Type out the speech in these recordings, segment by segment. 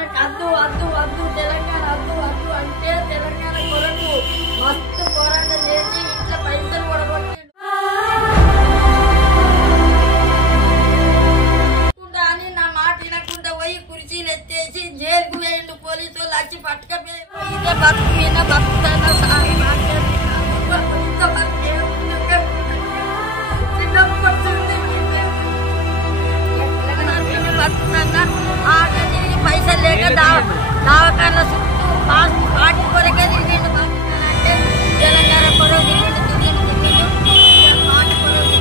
మనకు అద్దు అద్దు అద్దు తెలంగాణ అద్దు అద్దు అంటే తెలంగాణ కొరకు మస్తు పోరాటం చేసి ఇంట్లో పైసలు కూడగొట్టి అని నా మాట వినకుండా పోయి కుర్చీలు ఎత్తేసి జైలుకు వేయండు పోలీసు వాళ్ళు వచ్చి పట్టుకపోయి ఇదే బతుకు ఈయన బతుకుతానా సారీ పైసలు లేక దావకాన్ల చుట్టూ పార్టీ కొరకే తిరిగిండు అంటే తెలంగాణ కొరకు తిరిగిండు పార్టీ కొరకు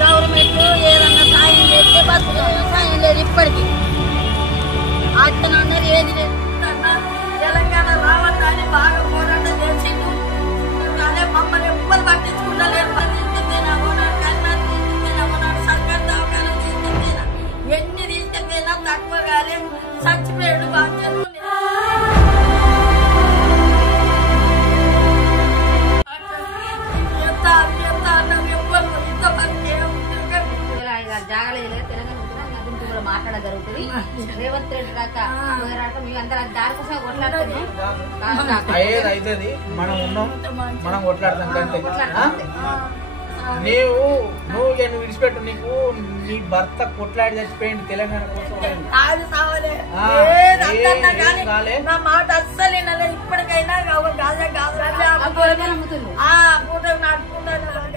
గవర్నమెంట్ ఏదన్నా సాయం చేస్తే బతుకు సాయం లేదు ఇప్పటికీ అతను అన్నది ఏది లేదు తెలంగాణ రావద్దని బాగా పోరాటం చేసిండు అదే మమ్మల్ని ఎవ్వరు పట్టించుకుంటలేరు సర్కారు దవాఖాన తీసుకెళ్ళినా ఎన్ని తీసుకెళ్ళినా తక్కువ కాలేదు చచ్చిపోయాడు బాధ్యత జాగలేదు తెలంగాణ గుంటూరులో మాట్లాడడం జరుగుతుంది రేవంత్ రెడ్డి రాక మేము అందరూ దానికోసం కొట్లాడుతున్నాం అవుతుంది మనం ఉన్నాం మనం కొట్లాడతాం కంటే నువ్వు విడిచిపెట్టు నీకు నీ భర్త కొట్లాడి చచ్చిపోయింది తెలంగాణ కోసం నా మాట అస్సలు ఇప్పటికైనా పూట నడుపుకుంటాను